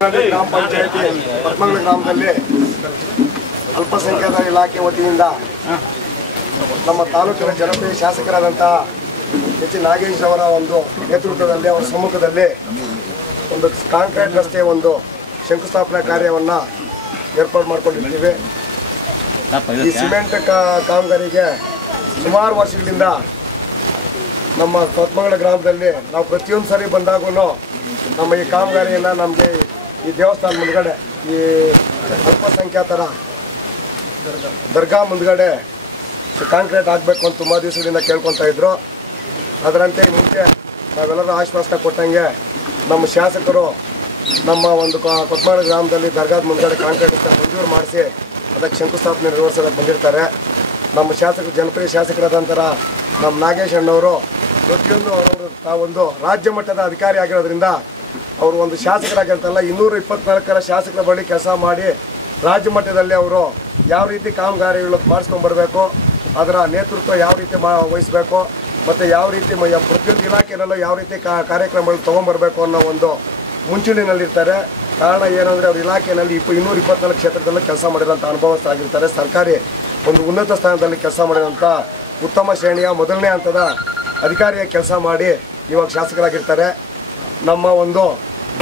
ಗ್ರಾಮ ಪಂಚಾಯತಿ ಗ್ರಾಮದಲ್ಲಿ ಅಲ್ಪಸಂಖ್ಯಾತ ಇಲಾಖೆ ವತಿಯಿಂದ ನಮ್ಮ ತಾಲೂಕಿನ ಜನಪ್ರಿಯ ಶಾಸಕರಾದಂತಹ ಎಚ್. ನಾಗೇಶ್ ಅವರ ಒಂದು ನೇತೃತ್ವದಲ್ಲಿ, ಅವರ ಸಮ್ಮುಖದಲ್ಲಿ ಒಂದು ಕಾಂಕ್ರೀಟ್ ರಸ್ತೆ ಒಂದು ಶಂಕುಸ್ಥಾಪನಾ ಕಾರ್ಯವನ್ನು ಏರ್ಪಾಡು ಮಾಡ್ಕೊಂಡಿರ್ತೀವಿ. ಈ ಸಿಮೆಂಟ್ ಕಾ- ಕಾಮಗಾರಿಗೆ ಸುಮಾರು ವರ್ಷಗಳಿಂದ ನಮ್ಮ ಪದ್ಮಗಳ ಗ್ರಾಮದಲ್ಲಿ ನಾವು ಪ್ರತಿಯೊಂದು ಸಾರಿ ಬಂದಾಗೂ ನಮ್ಮ ಈ ಕಾಮಗಾರಿಯನ್ನು ನಮಗೆ ಈ ದೇವಸ್ಥಾನ ಮುಂದ್ಗಡೆ ಈ ಅಲ್ಪಸಂಖ್ಯಾತರ ದರ್ಗಾ ಮುಂದ್ಗಡೆ ಕಾಂಕ್ರೀಟ್ ಆಗಬೇಕು ಅಂತ ತುಂಬ ದಿವಸಗಳಿಂದ ಕೇಳ್ಕೊತಾ ಇದ್ರು. ಅದರಂತೆ ಮುಂಚೆ ನಾವೆಲ್ಲರೂ ಆಶ್ವಾಸನೆ ಕೊಟ್ಟಂಗೆ ನಮ್ಮ ಶಾಸಕರು ನಮ್ಮ ಒಂದು ಕೊತ್ಮಾಡ ಕೊತ್ಮಾಳ ಗ್ರಾಮದಲ್ಲಿ ದರ್ಗಾದ ಮುಂದ್ಗಡೆ ಕಾಂಕ್ರೀಟ್ ಮಂಜೂರು ಮಾಡಿಸಿ ಅದಕ್ಕೆ ಶಂಕುಸ್ಥಾಪನೆ ನೆರವೇರಿಸೋದಕ್ಕೆ ಬಂದಿರ್ತಾರೆ. ನಮ್ಮ ಶಾಸಕರು ಜನಪ್ರಿಯ ಶಾಸಕರಾದಂತರ ನಮ್ಮ ನಾಗೇಶ್ ಅಣ್ಣವರು, ಪ್ರತಿಯೊಂದು ಅವರು ತಾವೊಂದು ರಾಜ್ಯ ಮಟ್ಟದ ಅಧಿಕಾರಿ ಆಗಿರೋದ್ರಿಂದ ಅವರು ಒಂದು ಶಾಸಕರಾಗಿರ್ತಲ್ಲ ಇನ್ನೂರ ಇಪ್ಪತ್ನಾಲ್ಕರ ಶಾಸಕರ ಬಳಿ ಕೆಲಸ ಮಾಡಿ ರಾಜ್ಯ ಮಟ್ಟದಲ್ಲಿ ಅವರು ಯಾವ ರೀತಿ ಕಾಮಗಾರಿಗಳು ಮಾಡಿಸ್ಕೊಂಡು ಬರಬೇಕು, ಅದರ ನೇತೃತ್ವ ಯಾವ ರೀತಿ ಮಾ ವಹಿಸಬೇಕು, ಮತ್ತು ಯಾವ ರೀತಿ ಪ್ರತಿಯೊಂದು ಇಲಾಖೆಯಲ್ಲೂ ಯಾವ ರೀತಿ ಕಾರ್ಯಕ್ರಮಗಳು ತೊಗೊಂಬರ್ಬೇಕು ಅನ್ನೋ ಒಂದು ಮುಂಚೂಣಿನಲ್ಲಿರ್ತಾರೆ ಕಾರಣ ಏನಂದರೆ ಅವ್ರ ಇಲಾಖೆಯಲ್ಲಿ ಇಪ್ಪ ಇನ್ನೂರ ಇಪ್ಪತ್ನಾಲ್ಕು ಕ್ಷೇತ್ರದಲ್ಲಿ ಕೆಲಸ ಮಾಡಿರೋಂಥ ಅನುಭವಸ್ಥರಾಗಿರ್ತಾರೆ. ಸರ್ಕಾರಿ ಒಂದು ಉನ್ನತ ಸ್ಥಾನದಲ್ಲಿ ಕೆಲಸ ಮಾಡಿದಂಥ ಉತ್ತಮ ಶ್ರೇಣಿಯ ಮೊದಲನೇ ಹಂತದ ಅಧಿಕಾರಿಯ ಕೆಲಸ ಮಾಡಿ ಇವಾಗ ಶಾಸಕರಾಗಿರ್ತಾರೆ. ನಮ್ಮ ಒಂದು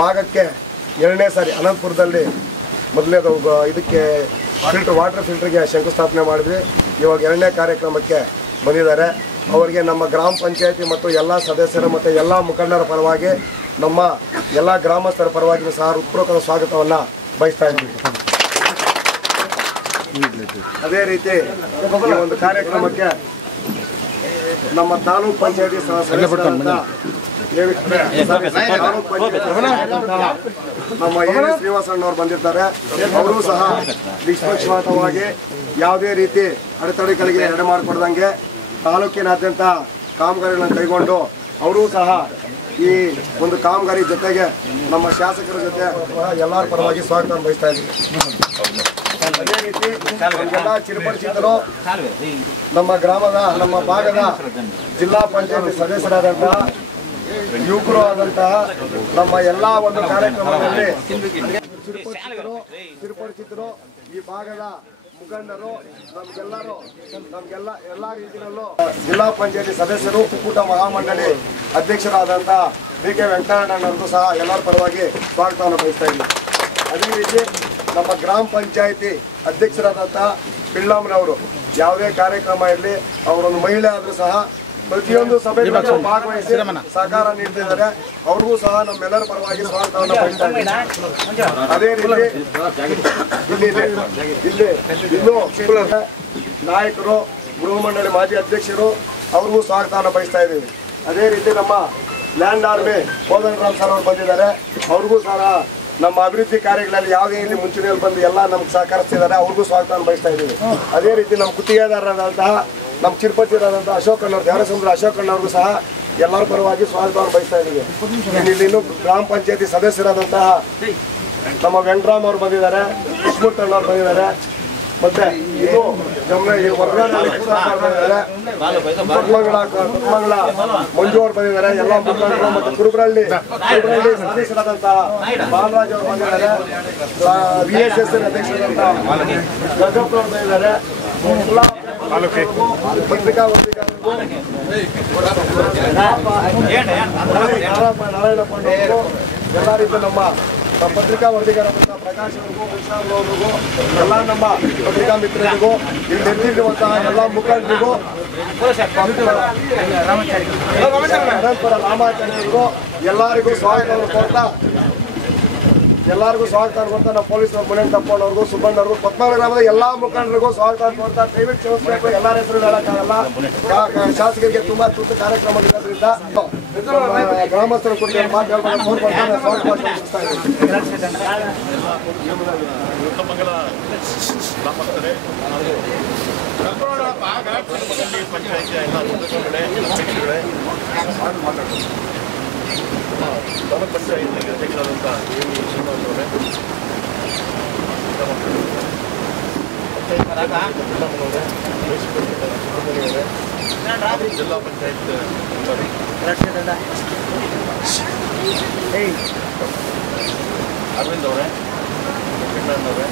ಭಾಗಕ್ಕೆ ಎರಡನೇ ಸಾರಿ ಅನಂತಪುರದಲ್ಲಿ ಮೊದಲನೇದು ಇದಕ್ಕೆ ಫಿಲ್ಟರ್ ವಾಟರ್ ಫಿಲ್ಟರ್ಗೆ ಶಂಕುಸ್ಥಾಪನೆ ಮಾಡಿದ್ವಿ. ಇವಾಗ ಎರಡನೇ ಕಾರ್ಯಕ್ರಮಕ್ಕೆ ಬಂದಿದ್ದಾರೆ. ಅವರಿಗೆ ನಮ್ಮ ಗ್ರಾಮ ಪಂಚಾಯತಿ ಮತ್ತು ಎಲ್ಲ ಸದಸ್ಯರು ಮತ್ತು ಎಲ್ಲ ಮುಖಂಡರ ಪರವಾಗಿ ನಮ್ಮ ಎಲ್ಲ ಗ್ರಾಮಸ್ಥರ ಪರವಾಗಿ ಸಹ ಹೃತ್ಪೂರ್ವಕ ಸ್ವಾಗತವನ್ನು ಬಯಸ್ತಾ ಇದ್ದೀವಿ ಅದೇ ರೀತಿ ಈ ಒಂದು ಕಾರ್ಯಕ್ರಮಕ್ಕೆ ನಮ್ಮ ತಾಲೂಕ್ ಪಂಚಾಯತಿ ನಮ್ಮ ಎ ಶ್ರೀನಿವಾಸಣ್ಣವ್ರು ಬಂದಿರ್ತಾರೆ ಅವರು ಸಹ ನಿಷ್ಪಕ್ಷಪಾತವಾಗಿ ಯಾವುದೇ ರೀತಿ ಅಡೆತಡೆಗಳಿಗೆ ಎಡೆ ಮಾಡಿಕೊಡ್ದಂಗೆ ತಾಲೂಕಿನಾದ್ಯಂತ ಕಾಮಗಾರಿಗಳನ್ನು ಕೈಗೊಂಡು ಅವರೂ ಸಹ ಈ ಒಂದು ಕಾಮಗಾರಿ ಜೊತೆಗೆ ನಮ್ಮ ಶಾಸಕರ ಜೊತೆ ಎಲ್ಲರ ಪರವಾಗಿ ಸ್ವಾಗತ ಬಯಸ್ತಾ ಇದ್ದೀವಿ ಅದೇ ರೀತಿ ನಮಗೆಲ್ಲ ಚಿರಪರಿಚಿತರು ನಮ್ಮ ಗ್ರಾಮದ, ನಮ್ಮ ಭಾಗದ ಜಿಲ್ಲಾ ಪಂಚಾಯತ್ ಸದಸ್ಯರಾದಂತಹ ಯುವಕರು ಆದಂತಹ ನಮ್ಮ ಎಲ್ಲ ಒಂದು ಕಾರ್ಯಕ್ರಮದಲ್ಲಿ ಚಿರಪರಿಚಿತರು ಚಿರಪರಿಚಿತರು ಈ ಭಾಗದ ಮುಖಂಡರು, ನಮ್ಗೆಲ್ಲರೂ, ನಮ್ಗೆಲ್ಲ ಎಲ್ಲ ರೀತಿಯಲ್ಲೂ ಜಿಲ್ಲಾ ಪಂಚಾಯತಿ ಸದಸ್ಯರು ಕುಕ್ಕೂಟ ಮಹಾಮಂಡಳಿ ಅಧ್ಯಕ್ಷರಾದಂತಹ ಬಿ ಕೆ ವೆಂಕಟಾರಣ್ಣನವರು ಸಹ ಎಲ್ಲರ ಪರವಾಗಿ ಸ್ವಾಗತವನ್ನು ಬಯಸ್ತಾ ಅದೇ ರೀತಿ ನಮ್ಮ ಗ್ರಾಮ ಪಂಚಾಯತಿ ಅಧ್ಯಕ್ಷರಾದಂತಹ ಪಿಳ್ಳಮ್ಮನವರು ಯಾವುದೇ ಕಾರ್ಯಕ್ರಮ ಇರಲಿ ಅವರೊಂದು ಮಹಿಳೆ ಆದರೂ ಸಹ ಪ್ರತಿಯೊಂದು ಸಭೆಗಳಲ್ಲೂ ಭಾಗವಹಿಸಿ ಸಹಕಾರ ನೀಡ್ತಿದ್ದಾರೆ. ಅವ್ರಿಗೂ ಸಹ ನಮ್ಮೆಲ್ಲರ ಪರವಾಗಿ ಸ್ವಾಗತವನ್ನು ಪಡಿತಾ ಅದೇ ರೀತಿ ಇಲ್ಲಿ ಇಲ್ಲಿ ಇನ್ನೂ ನಾಯಕರು ಗೃಹ ಮಂಡಳಿ ಮಾಜಿ ಅಧ್ಯಕ್ಷರು ಅವ್ರಿಗೂ ಸ್ವಾಗತವನ್ನು ಬಯಸ್ತಾ ಇದ್ದೀವಿ. ಅದೇ ರೀತಿ ನಮ್ಮ land army Kodanda Ram sir ಅವರು ಬಂದಿದ್ದಾರೆ. ಅವ್ರಿಗೂ ಸಹ ನಮ್ಮ ಅಭಿವೃದ್ಧಿ ಕಾರ್ಯಗಳಲ್ಲಿ ಯಾವುದೇ ಇಲ್ಲಿ ಮುಂಚೂಣಿಯಲ್ಲಿ ಬಂದು ಎಲ್ಲ ನಮ್ಗೆ ಸಹಕರಿಸ್ತಿದ್ದಾರೆ. ಅವ್ರಿಗೂ ಸ್ವಾಗತವನ್ನು ಬಯಸ್ತಾ ಇದ್ದೀವಿ. ಅದೇ ರೀತಿ ನಮ್ಮ ಗುತ್ತಿಗೆದಾರರಾದಂತಹ ನಮ್ಮ ಚಿರುಪತಿರಾದಂತಹ ಅಶೋಕ್ ಅಣ್ಣವ್ರು ದೇವರಸಂದ್ರ ಅಶೋಕ್ ಅಣ್ಣವ್ರಿಗೂ ಸಹ ಎಲ್ಲರ ಪರವಾಗಿ ಸ್ವಾಗತವನ್ನು ಬಯಸ್ತಾ ಇದ್ದೀವಿ. ಇನ್ನು ಇಲ್ಲಿ ಇನ್ನು ಗ್ರಾಮ ಪಂಚಾಯತಿ ಸದಸ್ಯರಾದಂತಹ ನಮ್ಮ ವೆಂಕಟರಾಮ್ ಅವರು ಬಂದಿದ್ದಾರೆ ಕೃಷ್ಣಮೂರ್ತಿ ಅಣ್ಣವ್ರು ಬಂದಿದ್ದಾರೆ. ಮತ್ತೆ ಬಂದಿದ್ದಾರೆ ಕೊತ್ಮಂಗಳ ಕೊತ್ಮಂಗಳ ಮಂಜು ಅವರು ಬಂದಿದ್ದಾರೆ, ಎಲ್ಲ ಮುಖಂಡರು ಮತ್ತು ಕುರುಬರಳ್ಳಿ, ಕುರುಬ್ರಳ್ಳಿ ಸದಸ್ಯರಾದಂತಹ ಬಾಲರಾಜ್ ಅವರು ಬಂದಿದ್ದಾರೆ. ವಿಎಸ್ಎಸ್ ಎಸ್ ಎಸ್ ಅಧ್ಯಕ್ಷರಾದಂತಹ ಗಜಪ್ಪ ಅವರು ಬಂದಿದ್ದಾರೆ. ಅವರು ಎಲ್ಲ ರೀತಿ ನಮ್ಮ ಪತ್ರಿಕಾ ವರದಿಗಾರರಾದಂಥ ಪ್ರಕಾಶ್ ಅವ್ರಿಗೂ ಎಲ್ಲ ನಮ್ಮ ಪತ್ರಿಕಾ ಮಿತ್ರರಿಗೂ ಇಲ್ಲಿ ನೆರೆದಿರುವಂತಹ ಎಲ್ಲ ಮುಖಂಡರಿಗೂ ರಾಮಾಚಾರ್ಯರಿಗೂ ಎಲ್ಲರಿಗೂ ಸ್ವಾಗತವನ್ನು ಕೊಡ್ತಾ ಎಲ್ಲರಿಗೂ ಸ್ವಾಗತ ಅನ್ಕೊಂತ ನಮ್ಮ ಪೊಲೀಸರು ಮುನೇನ್ ತಪ್ಪಣ್ಣವ್ರಿಗೂ ಸುಬ್ಬಣ್ಣವ್ರಿಗೂ ಪದ್ಮನಾಭ ಗ್ರಾಮದ ಎಲ್ಲಾ ಮುಖಂಡರಿಗೂ ಸ್ವಾಗತ ಅನ್ಕೊಂತ ದಯವಿಟ್ಟು ಕ್ಷಮಿಸಬೇಕು ಎಲ್ಲರ ಹೆಸರು ಹೇಳಕ್ಕಾಗಲ್ಲ ಶಾಸಕರಿಗೆ ತುಂಬಾ ತುರ್ತು ಕಾರ್ಯಕ್ರಮ ಇರೋದ್ರಿಂದ ಗ್ರಾಮಸ್ಥರ ಕುರಿತು ಮಾತಾಡ್ಕೊಂಡು ಎಲ್ಲ ಸದಸ್ಯರುಗಳೇ ಅಧ್ಯಕ್ಷರುಗಳೇ ಗ್ರಾಮ ಪಂಚಾಯತ್ ಅಧ್ಯಕ್ಷರಾದಂಥ ಎ ವಿ ಶ್ರೀನಿವಾಸ್ ಅವರೇ ಪಂಚಾಯತ್ ಪಿಳ್ಳಮ್ಮನವರೇ ವೈಸ್ ಜಿಲ್ಲಾ ಪಂಚಾಯತ್ ಅರವಿಂದ್ ಅವರೇ ವೆಂಕಣ್ಣನವರೇ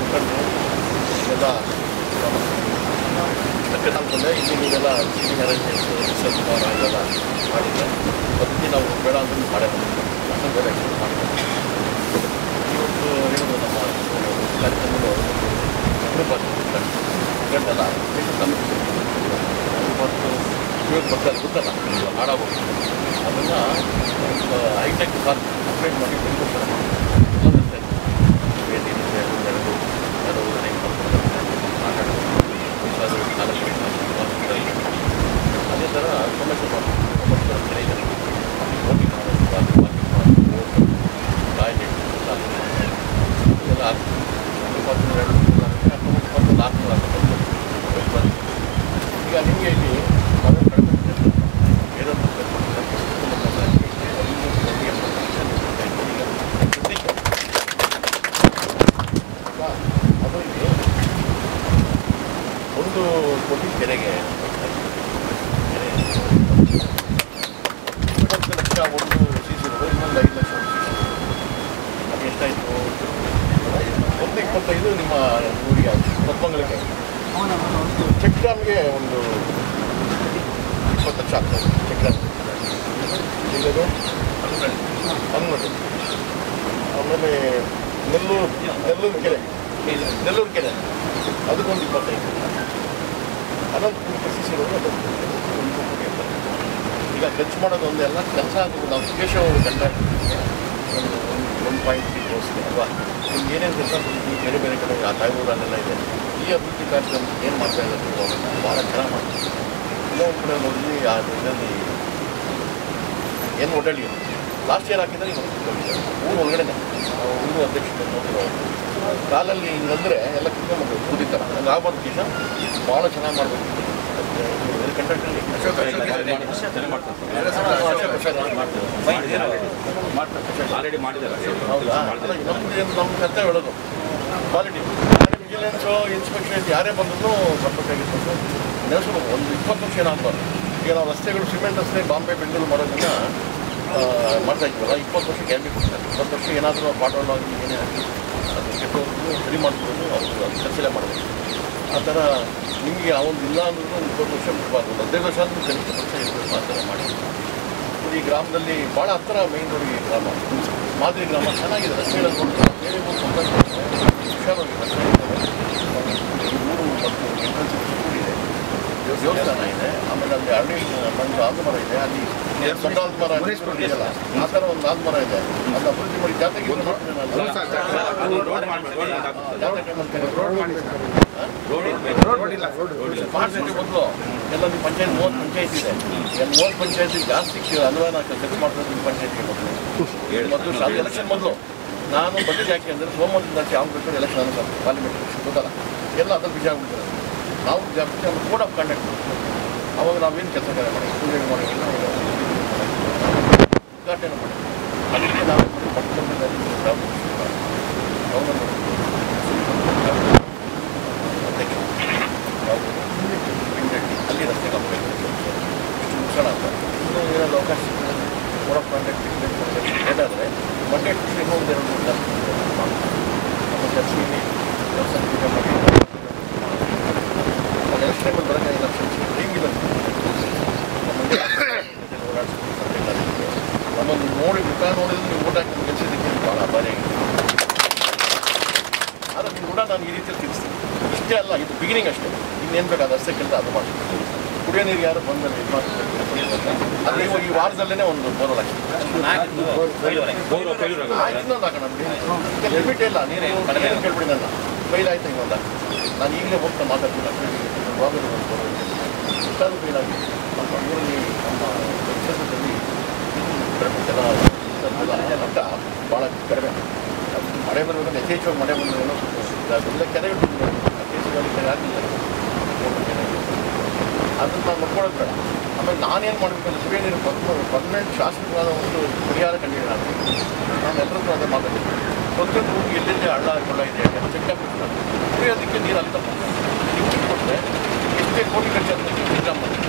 ಮುಖಂಡರು ಎಲ್ಲ ಅನ್ಕೊಂಡೆ ಇಲ್ಲಿ ನೀವೆಲ್ಲ ಸಿಟಿಂಗ್ ಅರೇಂಜ್ಮೆಂಟ್ಸ್ ರಿಸರ್ಚ್ ಇದೆಲ್ಲ ಮಾಡಿದ್ರೆ ಅದಕ್ಕೆ ನಾವು ಬೇಡ ಅಂತ ಮಾಡೇ ಬಂದಿದ್ದೆ ಬೇರೆ ಮಾಡಿದ್ದೆ ಇವತ್ತು ಹೇಳಿದ್ರು ನಮ್ಮ ಕಾರ್ಯಕ್ರಮಗಳು ಗಂಟೆಲ್ಲ ಇವತ್ತು ಇವತ್ತು ಬರ್ತಾರೆ ಗೊತ್ತಲ್ಲ ಹಾಡಾಗೋದು ಅದನ್ನು ಹೈಟೆಕ್ ಕಾರ್ ಅಪ್ಡೇಟ್ ಮಾಡಿ ಬೆಂಗಳೂರು ಎಲ್ಲ ಬರ್ತಾ ಇದೆ ಏನಿದೆ ಎರಡು ಎರಡು ಹೆಂಗೆ ಬರ್ತಾರೆ ಮಾತಾಡೋದು ಅದು ನಾಲ್ಕು ಹಾಸ್ಪಿಟಲ್ ಅದೇ ಥರ ಸಮಸ್ಯೆ ಮಾಡ್ತಾರೆ ಕೆರೆ ಇದೆ ಹೋಗಿ ಮಾಡೋದು ಬಾಕಿ ಬಾಕಿ ಮಾಡೋದು ಕಾಯಿಲೆ ಇದೆಲ್ಲ ಇಪ್ಪತ್ತು ಎರಡು ಇಪ್ಪತ್ತು ನಾಲ್ಕು ನಾಲ್ಕು ಈಗ ನಿಮಗೆ ಇಲ್ಲಿ ಮನೆ ಕಡಿಮೆ ಇದೆ. ಏನೋ ಒಂದು ಐನೂರು ಎಪ್ಪತ್ತು ಲಕ್ಷ ಈಗ ಸದ್ಯಕ್ಕೆ ಅಲ್ವಾ? ಅದು ಇಲ್ಲಿ ಒಂದು ಕೋಟಿ ಕೆರೆಗೆ ಕೆರೆ ಇಪ್ಪತ್ತು ಲಕ್ಷ ಒಂದು ಸಿ ಸಿ ರೋಡು ಇನ್ನೊಂದು ಐದು ಲಕ್ಷ ಅದು ಎಷ್ಟಾಯಿತು ಒಂದು ಇಪ್ಪತ್ತೈದು ನಿಮ್ಮ ಊರಿಗೆ ಆಯ್ತು ಕೊತ್ತಂಗಲಕ್ಕೆ ಚೆಕ್ ಡ್ಯಾಮ್ಗೆ ಒಂದು ಇಪ್ಪತ್ತು ಲಕ್ಷ ಆಗ್ತದೆ ಚೆಕ್ ಡ್ಯಾಮ್ ಇಲ್ಲದು ಹನ್ನೊಂದು ಆಮೇಲೆ ನೆಲ್ಲೂರು ನೆಲ್ಲೂರು ಕೆರೆ ನೆಲ್ಲೂರು ಕೆರೆ ಅದಕ್ಕೊಂದು ಇಪ್ಪತ್ತೈದು ಅದೊಂದು ಸಿ ಸಿ ರೋಡ್ ಅದೊಂದು ಒಂದು ಕೋಟಿ ಇರ್ತದೆ. ಈಗ ಖರ್ಚು ಮಾಡೋದು ಒಂದೆಲ್ಲ ಕೆಲಸ ಅದು ನಾವು ಕೇಶವ ಕಂಡ ಒಂದು ಒಂದು ಒನ್ ಪಾಯಿಂಟ್ ತ್ರೀ ಕ್ರೋಸ್ ಅಲ್ವಾ? ನಿಮ್ಗೆ ಏನೇನು ಕೆಲಸ ಬೇರೆ ಬೇರೆ ಕಡೆ ಆ ತಾಯಿಗೂರಲ್ಲೆಲ್ಲ ಇದೆ. ಈ ಅಭಿವೃದ್ಧಿ ಕಾರ್ಯಕ್ರಮ ಏನು ಮಾಡ್ತಾ ಇದ್ದಾರೆ ನೀವು ಅದನ್ನು ಭಾಳ ಚೆನ್ನಾಗಿ ಮಾಡ್ತೀವಿ ಇನ್ನೊಂದು ಕಡೆ ನೋಡಿದ್ವಿ ಆ ಇದರಲ್ಲಿ ಏನು ಒಡ್ಡಳ್ಳಿ ಲಾಸ್ಟ್ ಇಯರ್ ಹಾಕಿದ್ರೆ ಇವತ್ತು ಊರು ಒಳಗಡೆ ಊರು ಅಧ್ಯಕ್ಷತೆ ನೋಡಿರೋ ಕಾಲಲ್ಲಿ ಹಿಂಗಂದ್ರೆ ಎಲ್ಲ ಕಿತ್ಕೊಂಡ್ಬಿಟ್ಟು ಕುದಿತಾರ ಹಂಗೆ ಆಗ್ಬಾರ್ದು ಭಾಳ ಚೆನ್ನಾಗಿ ಮಾಡಬೇಕು. ಆಲ್ರೆಡಿ ಮಾಡಿದ್ದಾರೆ ನಮ್ಮ ಕರ್ತವ್ಯ ಹೇಳೋದು ಕ್ವಾಲಿಟಿ ವಿಜಿಲೆನ್ಸು ಇನ್ಸ್ಪೆಕ್ಷನ್ ಯಾರೇ ಬಂದರೂ ಬರ್ಬೇಕಾಗಿತ್ತು ನೆನೆಸ್ಬೇಕು ಒಂದು ಇಪ್ಪತ್ತು ವರ್ಷ ಏನಾಗ್ಬಾರ್ದು ಈಗ ನಾವು ರಸ್ತೆಗಳು ಸಿಮೆಂಟ್ ರಸ್ತೆ ಬಾಂಬೆ ಬೆಂಗಳೂರು ಮಾಡೋದನ್ನ ಮಾಡ್ತಾ ಇದ್ವಲ್ಲ ಇಪ್ಪತ್ತು ವರ್ಷ ಗ್ಯಾರಂಟಿ ಕೊಡ್ತಾರೆ ಇಪ್ಪತ್ತು ವರ್ಷ ಏನಾದರೂ ಪಾಟೋಲ್ ಆಗಿ ಏನೇ ಅದು ಕೆಟ್ಟವ್ರದ್ದು ಸರಿ ಮಾಡ್ಕೊಳ್ಳೋದು ಅವ್ರು ಕೆಲಸ ಮಾಡಬೇಕು ಆ ಥರ ನಿಮಗೆ ಅವನು ಇಲ್ಲ ಅಂದ್ರೂ ಒಂದು ಇಪ್ಪತ್ತು ವರ್ಷ ಬಿಡಬಾರ್ದು ಹದಿನೈದು ಕನಿಷ್ಠ ಪಕ್ಷ ಇರಬೇಕು ಆ ಥರ ಮಾಡಿ. ಈ ಗ್ರಾಮದಲ್ಲಿ ಭಾಳ ಹತ್ತಿರ ಮೈನ್ ರೋಡಿಗೆ ಗ್ರಾಮ. ಮಾದರಿ ಗ್ರಾಮ ಚೆನ್ನಾಗಿದೆ, ರಸ್ತೆಗಳ ಬೇರೆ ಮೂರು ರಸ್ತೆ ಮೂರು ಈ ಮತ್ತು ಎಂಟ್ರೆನ್ಸ್ ಸ್ಕೂಲ್ ಇದೆ ದೇವಸ್ಥಾನ ಇದೆ. ಆಮೇಲೆ ಅಲ್ಲಿ ಅರಳಿ ಒಂದು ಆಲ್ದ ಇದೆ. ಅಲ್ಲಿ ಆ ಥರ ಒಂದು ಇದೆ ಎಲ್ಲ ನಿಮ್ಮ ಪಂಚಾಯತ್ ಮೂವತ್ತು ಪಂಚಾಯತ್ ಇದೆ ಎಲ್ಲ ಮೂವತ್ತು ಪಂಚಾಯತ್ ಜಾಸ್ತಿ ಅನುದಾನ ಖರ್ಚು ಮಾಡ್ತಾರೆ ನಿಮ್ಮ ಪಂಚಾಯತ್ಗೆ ಮೊದಲು ಮೊದಲು ಎಲೆಕ್ಷನ್ ಮೊದಲು ನಾನು ಬಂದಿದ್ದು ಯಾಕೆ ಅಂದರೆ ಸೋಮವಾರದಿಂದ ಯಾವ ಎಲೆಕ್ಷನ್ ಪಾರ್ಲಿಮೆಂಟ್ ಗೊತ್ತಲ್ಲ ಎಲ್ಲ ಅದ್ರ ನಾವು ಜಾಸ್ತಿ ಕೋಡ್ ಆಫ್ ಕಂಡಕ್ಟ್ ಅವಾಗ ನಾವೇನು ಕೆಲಸ ಕಾರ್ಯ ಮಾಡಿ ಮಾಡೋಂಗಿಲ್ಲ ಉದ್ಘಾಟನೆ ಮಾಡಿ ಅದಕ್ಕೆ ನಾವು ಪಟ್ಟಣದಲ್ಲಿ ಗ್ರಾಮ ಅಲ್ಲಿ ರಸ್ತೆ ಕಾಂಪ್ಲೇಟ್ ಮುಗಿಸೋಣ ಅಂತ ಇನ್ನೂ ಏನಾದ್ರು ಅವಕಾಶ ಸಿಕ್ಕಿದ್ರೆ ಮೋಡ್ ಆಫ್ ಕಾಂಟ್ಯಾಕ್ಟ್ ಏನಾದರೆ ಮಂಡ್ಯ ಕೃಷಿ ಇನ್ನೊಂದು ಎರಡು ಮೂರು ಜಾಸ್ತಿ ನಮ್ಮ ಚರ್ಚಿಗೆ ವ್ಯವಸಾಯ ಪೂಜೆ ಮಾಡಿ ನಮ್ಮ ಎಲೆಕ್ಷನ್ ಟೈಮಲ್ಲಿ ಬರೋಕ್ಕೆ ಐದು ಲಕ್ಷ ಹಿಂಗಿಲ್ಲ ನಮ್ಮನ್ನು ಮುಖ ನೋಡಿದ್ರೆ ನೀವು ಊಟ ಹಾಕಿ ಆದರೆ ನೀವು ಕೂಡ ನಾನು ಈ ರೀತಿಯಲ್ಲಿ ತಿಳಿಸ್ತೀನಿ ಇಷ್ಟೇ ಅಲ್ಲ, ಇದು ಬಿಗಿನಿಂಗ್ ಅಷ್ಟೇ. ಇನ್ನೇನು ಅದು ಅಷ್ಟೇ ಕೆಲಸ ಅದು ಮಾಡಿ. ಕುಡಿಯೋ ನೀರು ಯಾರು ಬಂದಲ್ಲಿ ಇದು ಮಾಡ್ತಾರೆ. ಅದು ಇವಾಗ ಈ ವಾರದಲ್ಲೇ ಒಂದು ಬೋರ್ವೆಲ್ ಹಾಕಿ ಇನ್ನೊಂದು ಹಾಕೋಣ ಲಿಮಿಟ್ ಇಲ್ಲ. ನೀರು ಕಡಿಮೆ ಕೇಳ್ಬಿಡಿ ನನ್ನ. ಫೈಲ್ ಆಯ್ತು ಇನ್ನೊಂದು ನಾನು ಈಗಲೇ ಹೋಗ್ತಾ ಮಾತಾಡ್ತೀನಿ. ವಾಗದ ಒಂದು ಬೋರ್ವೆಲ್ ಇಷ್ಟಾದ್ರೂ ಫೈಲ್ ಆಗಿ ನಮ್ಮ ಊರಲ್ಲಿ ನಮ್ಮ ಕ್ಷೇತ್ರದಲ್ಲಿ ಜನ ಭಾಳ ಕಡಿಮೆ ಮಳೆ ಬರಬೇಕಂದ್ರೆ ಯಥೇಚ್ಛವಾಗಿ ಮಳೆ ಬಂದ್ರೆ ಅದೆಲ್ಲ ಕೆರೆಗಳು ಯಥೇಚ್ಛವಾಗಿ ಕೆರೆ ಆಗಿಲ್ಲ ಅದನ್ನು ನಾವು ನೋಡ್ಕೊಳ್ಳೋದು ಬೇಡ ಆಮೇಲೆ ನಾನೇನು ಮಾಡಬೇಕು ಅಂದರೆ ಕುಡಿಯೋ ನೀರು ಪರ್ಮನೆಂಟ್ ಒಂದು ಪರಿಹಾರ ಕಂಡಿದೆ ನಾನು ನಾನು ಎಲ್ಲರದ್ದು ಅದೇ ಮಾತಾಡ್ತೀನಿ ಪ್ರತಿಯೊಂದು ಎಲ್ಲೆಲ್ಲಿ ಹಳ್ಳ ಕೊಳ್ಳ ಇದೆ ಎಲ್ಲ ಚೆಕ್ ಕುಡಿಯೋದಕ್ಕೆ ನೀರು ಅಲ್ಲಿ ನೀವು ಕೊಟ್ಟರೆ ಎಷ್ಟೇ ಕೋಟಿ ಖರ್ಚಾಗುತ್ತೆ ಸಿಸ್ಟಮ್ ಅಂತ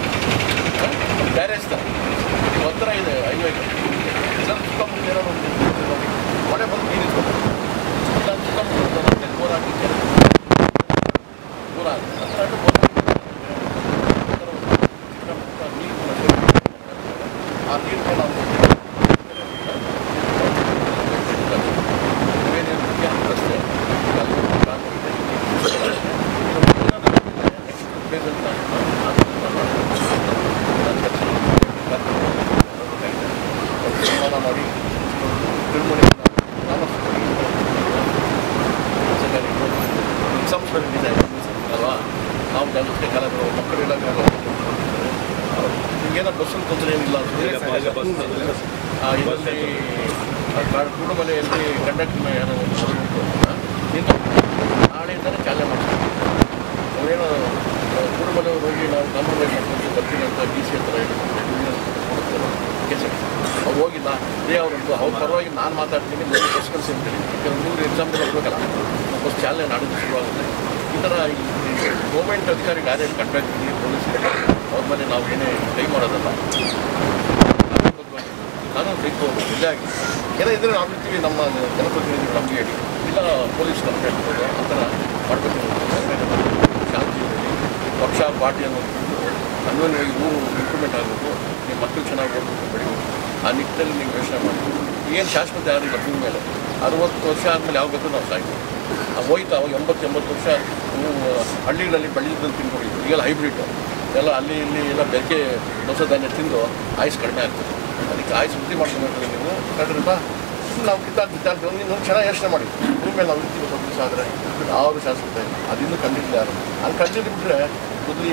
ತೀರ್ಮಾನ ಮಾಡಿ ತಿರುಮಲೆ ಸಂಸ್ಕರಣೆ ಅಲ್ವಾ ನಾವು ಜಾಗೃತಿ ಕಾಲ ಮಕ್ಕಳೆಲ್ಲ ನಿಮಗೇನೋ ಬಸ್ಸಲ್ಲಿ ತೊಂದರೆ ಏನಿಲ್ಲ ಆ, ಇದರಲ್ಲಿ ಕಂಡಕ್ಟ್ ಏನೋ. ನಿಂತು ನಾಳೆಯಿಂದಲೇ ಚಾಲನೆ ಮಾಡ್ತೀವಿ ಅವರೇನು ಕೂಡುಮಲೆ ಹೋಗಿ ನಾವು ಕಾಂಪ್ರಮೈಸ್ ಮಾಡ್ಕೊಂಡು ಬರ್ತೀನಿ ಅಂತ ಡಿ ಸಿ ಹತ್ರ ಕೇಸ ಅವ್ರು ಹೋಗಿಲ್ಲ ಇದೇ ಅವರೊಂದು ಅವ್ರ ಪರವಾಗಿ ನಾನು ಮಾತಾಡ್ತೀನಿ ಮೂರು ಬಸ್ ಕಳಿಸಿ ಅಂತೇಳಿ ಯಾಕಂದ್ರೆ ನೂರು ಎಕ್ಸಾಮ್ ಹೋಗ್ಬೇಕಲ್ಲ ಬಸ್ ಚಾಲನೆ ನಾಡಿದ್ದು ಶುರುವಾಗುತ್ತೆ ಈ ಥರ ಈ ಗೌರ್ಮೆಂಟ್ ಅಧಿಕಾರಿಗೆ ಯಾರೇ ಕಂಡಕ್ಟ್ ಪೊಲೀಸ್ ಅವ್ರ ಮೇಲೆ ನಾವು ಏನೇ ಕೈ ಮಾಡೋದಲ್ಲ ಬೇಕು ಇದಾಗಿ ಕೆಲ ಇದ್ರೆ ನಾವು ಬಿಡ್ತೀವಿ, ನಮ್ಮ ಜನಪ್ರತಿನಿಧಿಗಳು ನಮಗೆ ಹೇಳಿ. ಇಲ್ಲ, ಪೊಲೀಸ್ ಕಂಪ್ಲೇಂಟ್ ಆ ಥರ ಮಾಡಬೇಕು ಶಾಂತಿ ಪಕ್ಷ, ಪಾರ್ಟಿ ಅನ್ನೋದು ಅನ್ವಯವಾಗಿ ಊರು ಇಂಪ್ರೂವ್ಮೆಂಟ್ ಆಗಬೇಕು. ನಿಮ್ಮ ಮಕ್ಕಳು ಚೆನ್ನಾಗಿ ಓದಬೇಕು ಬೆಳಿಬೇಕು ಆ ನಿಟ್ಟಿನಲ್ಲಿ ನೀವು ಯೋಚನೆ ಮಾಡಿ ಏನು ಶಾಶ್ವತ ಯಾರಿಲ್ಲ ಭೂಮಿ ಮೇಲೆ? ಅರವತ್ತು ವರ್ಷ ಆದಮೇಲೆ ಯಾವ ಗೊತ್ತು ನಾವು ಸಾಯ್ತೀವಿ ಹೋಯ್ತು ಅವಾಗ ಎಂಬತ್ತು ಎಂಬತ್ತು ವರ್ಷ ನೀವು ಹಳ್ಳಿಗಳಲ್ಲಿ ಬೆಳೆದಿದ್ದನ್ನು ತಿನ್ಕೊಂಡಿದ್ದು ಈಗೆಲ್ಲ ಹೈಬ್ರಿಡ್ ಎಲ್ಲ ಅಲ್ಲಿ, ಇಲ್ಲಿ ಎಲ್ಲ ಬೆಳಗ್ಗೆ ದೋಸೆ ಧಾನ್ಯ ತಿಂದು ಆಯ್ಸ್ ಕಡಿಮೆ ಆಗ್ತದೆ. ಅದಕ್ಕೆ ಆಯುಸ್ ಸುದ್ದಿ ಮಾಡ್ಕೊಬೇಕು ನೀವು. ಕಡ್ರಿಂದ ನಾವು ಕಿತ್ತಾಗ ಕಿತ್ತಾಡ್ ನೀವು ಚೆನ್ನಾಗಿ ಯೋಚನೆ ಮಾಡಿ. ನಿಮ್ಮ ಮೇಲೆ ನಾವು ಇರ್ತೀವಿ ಸ್ವಲ್ಪ ದಿವಸ ಆದರೆ. ಶಾಸ್ತ್ರ ಇಲ್ಲ. ಅದಿನ್ನೂ ಕಂಡಿಲ್ಲ ಯಾರು ಅಲ್ಲಿ ಕಂಡಿದ್ದು ಬಿಟ್ಟರೆ ಕುದುರೆ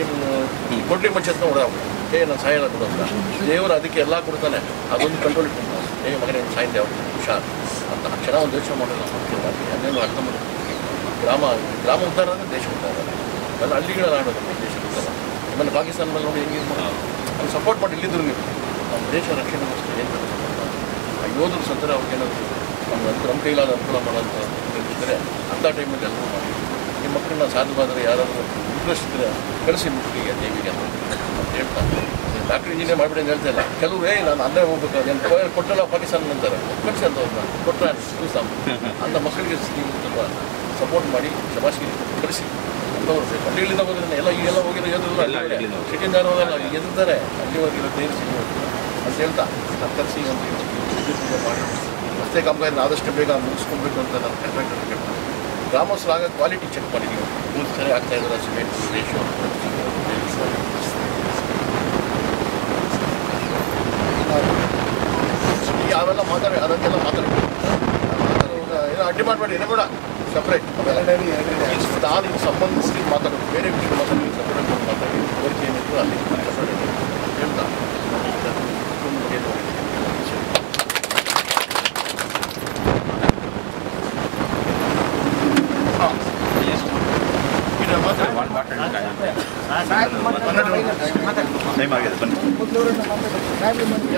ಕೊಡ್ಲಿ ಮಚ್ಚತ್ನ ಓಡಾವು ಏ, ನಾನು ಸಹಾಯ ಬಿಡು ಅಂತ. ದೇವರು ಅದಕ್ಕೆ ಎಲ್ಲ ಕೊಡ್ತಾನೆ. ಅದೊಂದು ಕಂಟ್ರೋಲ್ ಇಟ್ಟು ಏ, ಮಗನೇ ಸಾಯ್ದೆ ಅವ್ರು ಹುಷಾರು. ಅಂತ ಆ ಕ್ಷಣ ಒಂದು ಯೋಚನೆ ಮಾಡ್ತೀವಿ ಅದೇನು ಅರ್ಥ ಮಾಡ್ತೀವಿ ಗ್ರಾಮ ಗ್ರಾಮ ಉದ್ಧಾರ ಅಂದರೆ ದೇಶ ಉದ್ಧಾರ. ಎಲ್ಲ ಹಳ್ಳಿಗಳಲ್ಲಿ ಆಡೋದು ದೇಶ ಉದ್ಧಾರ. ಆಮೇಲೆ ಪಾಕಿಸ್ತಾನ ಮೇಲೆ ನೋಡಿ ಹೆಂಗೆ ಅದು ಸಪೋರ್ಟ್ ಮಾಡಿ ಇಲ್ಲಿದ್ರು ನೀವು. ನಮ್ಮ ದೇಶ ರಕ್ಷಣೆಗೋಸ್ಕರ ಏನು ಆ ಯೋಧರು ಸತ್ತರೆ ಅವ್ರಿಗೇನಾದರೂ ನಮ್ಮ ನಮ್ಮ ಕೈಲಾದ ಅನುಕೂಲ ಮಾಡೋಂಥ ಇದ್ದರೆ ಅಂಥ ಟೈಮಲ್ಲಿ ಎಲ್ಲರೂ ಮಾಡಿ. ನಿಮ್ಮ ಮಕ್ಕಳನ್ನ ಸಾಧ್ಯವಾದರೆ ಯಾರಾದರೂ ಇಂಟ್ರೆಸ್ಟ್ ಇದ್ದರೆ ಕಳಿಸಿ ಮಕ್ಕಳಿಗೆ ದೇವಿಗೆ ಅಂತ ಹೇಳ್ತಾ ಹೇಳ್ತಾರೆ ಡಾಕ್ಟರ್ ಇಂಜಿನಿಯರ್ ಮಾಡಿಬಿಡಿ ಅಂತ ಹೇಳ್ತಾ ಇಲ್ಲ. ಕೆಲವರು ಏ ನಾನು ಅಲ್ಲೇ ಹೋಗ್ಬೇಕು ನಾನು ಕೋಯಲ್ ಕೊಟ್ಟಲ್ಲ ಪಾಕಿಸ್ತಾನ ಅಂತಾರೆ. ಕಳಿಸಿ ಅಂತ ಅವ್ರನ್ನ. ಕೊಟ್ಟರೆ ಅಂಥ ಮಕ್ಕಳಿಗೆ ನೀವು ಸ್ವಲ್ಪ ಸಪೋರ್ಟ್ ಮಾಡಿ ಶಬಾಷಿ ಕಳಿಸಿ. ಅಂಥವ್ರು ಬೇಕು ಹಳ್ಳಿಗಳಿಂದ ಹೋದ್ರೆ ಎಲ್ಲ ಈಗೆಲ್ಲ ಹೋಗಿರೋ ಎದುರು ಸಿಟಿಯಿಂದ ಹೋಗಲ್ಲ? ಎದುರ್ತಾರೆ. ಅಲ್ಲಿ ಹೋಗಿರೋ ಧೈರ್ಯ ಸಿಟಿ ಅಂತ ಹೇಳ್ತಾ ಕತ್ತರಿಸಿ ಒಂದು ವಿದ್ಯುತ್ ಮಾಡಿ ರಸ್ತೆ ಕಾಮಗಾರಿ ಆದಷ್ಟು ಬೇಗ ಮುಗಿಸ್ಕೊಬೇಕು ಅಂತ ನಾನು ಕಾಂಟ್ರಾಕ್ಟರ್ ಕೇಳ್ತೀನಿ ಗ್ರಾಮಸ್ಥರಾಗ ಕ್ವಾಲಿಟಿ ಚೆಕ್ ಮಾಡಿದ್ದೀವಿ ಮೂರು ಸರಿ ಆಗ್ತಾ ಇದ್ದಾರೆ ಸಿಮೆಂಟ್ ರೇಷೋ ಯಾವೆಲ್ಲ ಮಾತಾಡಿ ಅದಕ್ಕೆಲ್ಲ ಮಾತಾಡಿ ಏನೋ ಅಡ್ಡಿ ಮಾಡಬೇಡಿ ಏನೋ ಬೇಡ ಸಪ್ರೇಟ್ ನಾನು ಸಂಬಂಧಿಸಿ ಮಾತಾಡೋದು ಬೇರೆ ವಿಷಯ ಮಾತಾಡಿ ಸಪ್ರೇಟ್ ಮಾತಾಡಿ ಕೋರಿಕೆ ಏನಿತ್ತು ಅಲ್ಲಿ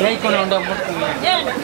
Iraikon on the board. Yeah.